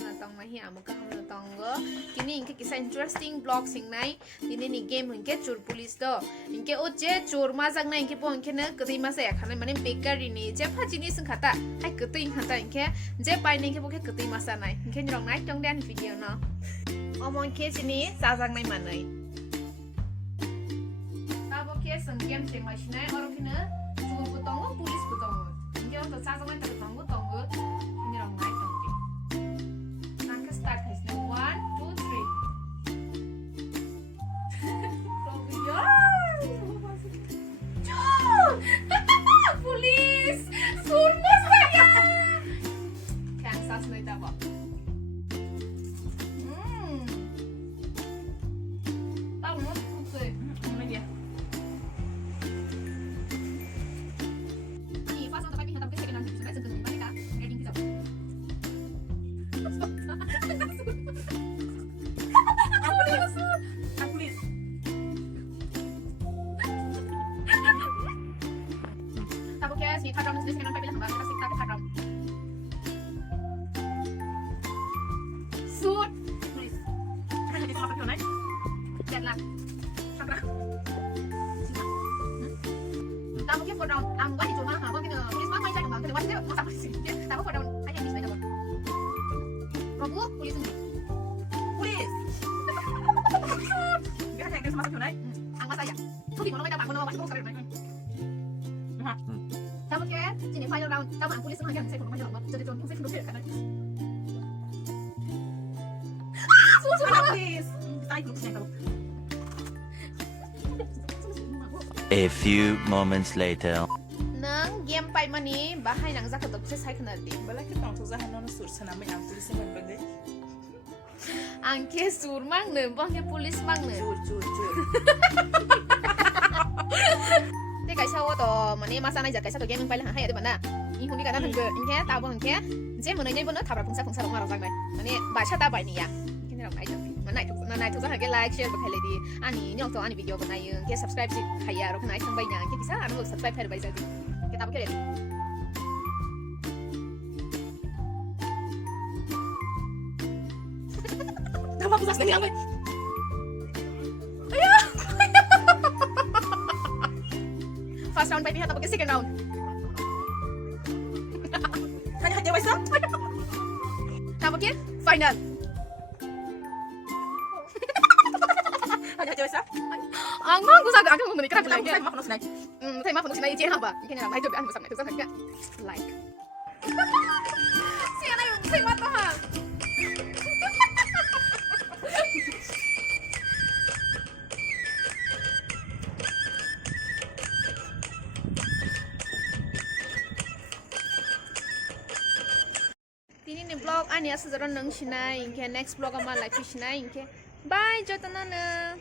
hamna tong ma hi amuka hamna tong go kini inke kisa interesting blog singnai tini ni game inke chor police do inke o je chor ma jang nai inke po inke na kadai ma sa yakhanai mane bakery ni je pha jinis khata hai kadai khata inke je pai ni inke po ke kadai ma sa nai inke ni rong nai tong dan video no omon ke jini sa jang nai manai abo ke sang game sing ma shinai oro kina chor butong police butong inke on to sa jang nai ta tong tong ni rong nai tong angka start has no 1 2 3 Police! Surma saya! Kansas na ito po. Tao mo? Okay. Ano dia? Ini pas untuk kami hendak ke second round sudah sebelum mereka ready kita. Police. Si kadram di sekarang pakai hamba kita kita kadram. Suit. Please. Ada di tempat mana? Lihatlah. Kadram. Tahu ke kadram? Angga di rumah apa kita? Please mana saya kembang. Terus dia mau sampai sini. Tahu kadram? Hanya di sana. Robu, polis ini. Polis. Dia hanya ke masuk mana? Angga saya. Tuh di mana kita bangun apa? Kita mau cari. Dapat ke? Sini final round. Tahu ang pulis na hanggang sa kung may round. Jadi tuh saya kudu kan. Sudah pulis. Tayo kudu siya. A few moments later. Nang game pai mani bahay nang zakat dog sai kana di. Bala kita untuk zahan nono sur sana may ang pulis man bagay. Ang ke sur mang ne, bang ke pulis mang ne. Jur. Thế cái sau đó mà nên mà sang này giờ cái sau đó game phải là hay ở đây bạn à, in hôm nay cái đó hình cái in cái tao bằng cái, dễ mà này vẫn nó thảo ra phun sa đâu ra này, mà nên bài cha ta bài này à, cái này là mà này thực ra là cái like share và hay là đi, anh ấy nhóc cho anh video của này cái subscribe thì hay à, rồi cái này thằng bây giờ cái bisa anh được subscribe hay là bây giờ thì cái tao cái này. Tao mau pusat sekali apa? First round baby, tapos second round. Hanya haja wasa? Tapos final. Hanya haja wasa? Ang mang ko sa akin mo menikah Kita lagi. usay makunos na. Saya maaf untuk sinai je hamba. Ini kan like job sama itu sangat like. Siapa yang saya mata ha? Ini nih vlog ani asa jaran nang sinai, inke next vlog ama live sinai, inke bye jotanana.